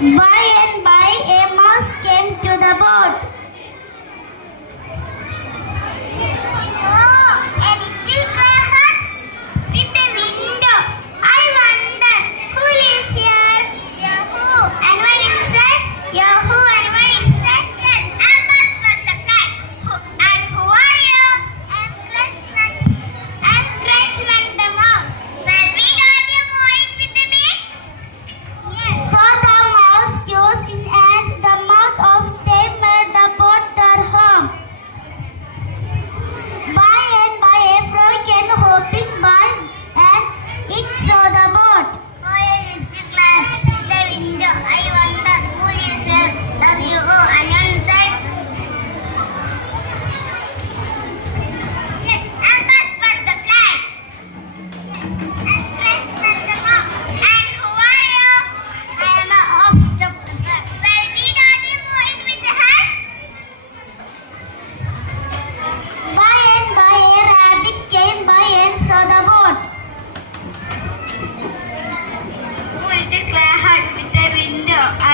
Bye.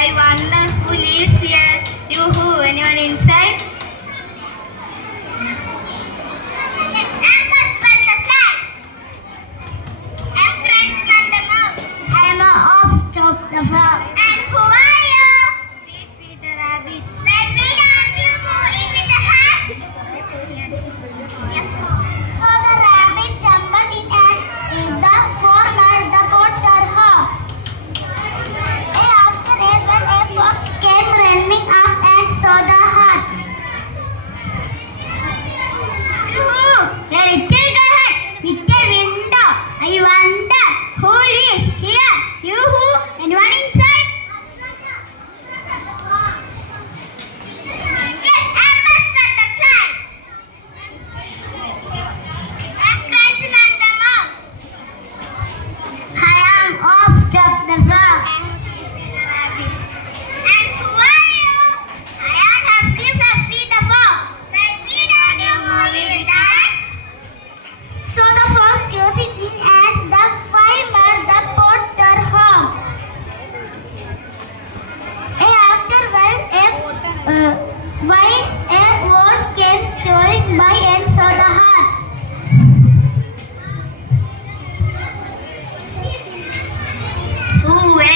I wonderful is yet you who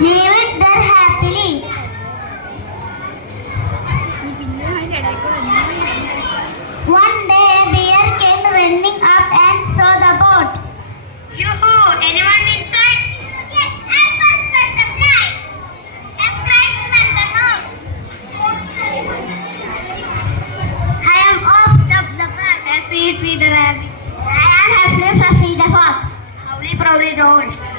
Leave it there happily. One day a bear came running up and saw the boat. Yoo-hoo! Anyone inside? Yes, I'm first one the fly. I'm Christ one the nose. I am off up the frog. I feed me the rabbit. I am Hafnif, I feed the fox. Howly, probably the horse.